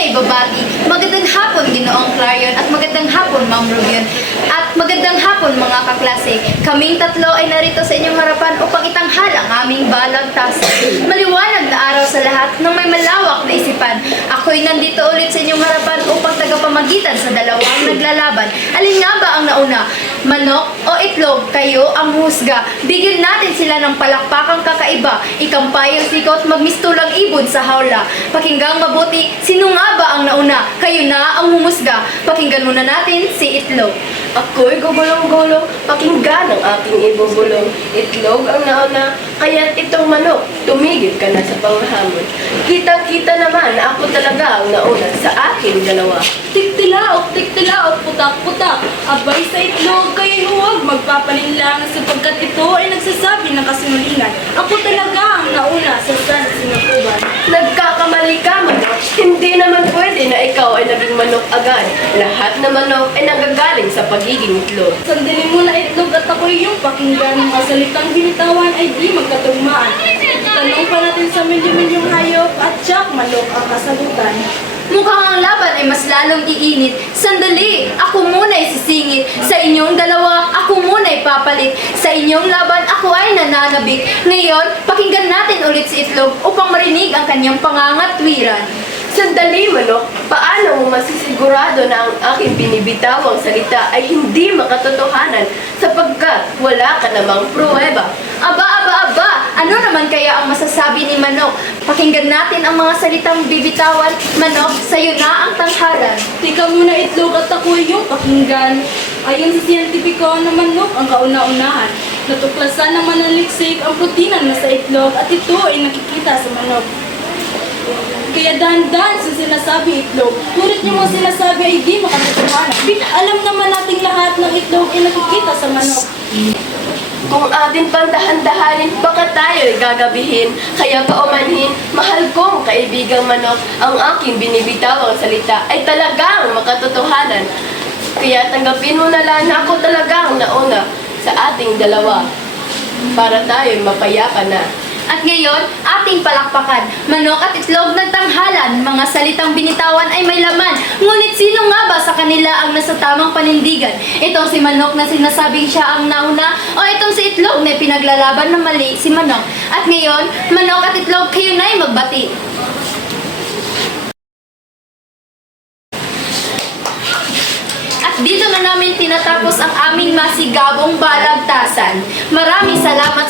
muna ibabati. Magandang hapon, Ginoong Clarion, at magandang hapon, Ma'am Rubion. At magandang hapon, mga kaklase. Kaming tatlo ay narito sa inyong harapan upang itanghal ang aming balag tasa. Maliwanag na araw sa lahat ng may malawak na isipan. Ako'y nandito ulit sa inyong harapan upang tagapamagitan sa dalawang naglalaban. Alin nga ba ang nauna? Manok o itlog? Kayo ang husga. Bigyan natin sila ng palakpakang kakaiba. Ikampay ang siko at magmistulang ibon sa hawla. Pakinggang mabuti, sino nga ba ang nauna? Kayo na ang humusga. Pakinggan muna natin si itlog. Ako'y gugulong-gulong, pakinggan ang aking ibubulong. Itlog ang nauna, kaya't itong manok, tumigil ka na sa panghamon. Kitang-kita naman na ako talaga ang nauna sa aking dalawa. Tiktilaok, tiktilaok, magpapalinlang sapagkat ito ay nagsasabi ng kasinungalingan. Ako talaga ang nauna sa sana sinakuban. Nagkakamali ka, manok. Hindi naman pwede na ikaw ay naging manok agad. Lahat na manok ay nagagaling sa pagiging itlog. Sandali mo na itlog at ako'y iyong pakinggan. Mga salitang binitawan ay di magkatugmaan. Tanong pa natin sa milyon-milyong hayop at tiyak manok ang kasagutan. Mukhang ang laban ay mas lalong iinit. Sandali, ako muna ay sisingit. Sa inyong dalawa, ako muna ay papalit. Sa inyong laban, ako ay nananabik. Ngayon, pakinggan natin ulit si Itlog upang marinig ang kanyang pangangatwiran. Sandali, manok. Paano mo masisigurado na ang aking binibitawang salita ay hindi makatotohanan sapagkat wala ka namang pruweba? Aba, aba, aba! Ano naman kaya ang masasabi ni Manok? Pakinggan natin ang mga salitang bibitawan. Manok, sa'yo na ang tanghalan. Tika muna itlog at ako'y iyong pakinggan. Ayon sa siyentipiko na manok ang kauna-unahan. Natuklasan ng manaliksik ang protina na sa itlog at ito ay nakikita sa manok. Kaya dahan-dahan sa sinasabi itlog, ngunit yung mga sinasabi ay di makatotohanan. Alam naman nating lahat ng itlog ay nakikita sa manok. Kung atin pang dahan-dahanin, baka tayo ay gagabihin. Kaya paumanhin, mahal kong kaibigang manok, ang aking binibitawang salita ay talagang makatotohanan. Kaya tanggapin mo na lang na ako talagang nauna sa ating dalawa para tayo mapayapa na. At ngayon, ating palakpakan. Manok at itlog nagtanghalan, mga salitang binitawan ay may laman. Ngunit sino nga ba sa kanila ang nasa tamang panindigan? Itong si Manok na sinasabing siya ang nauna o itong si Itlog na pinaglalaban ng mali si Manok? At ngayon, Manok at Itlog kayo na ay magbati. At dito na namin tinatapos ang aming masigabong balagtasan. Maraming salamat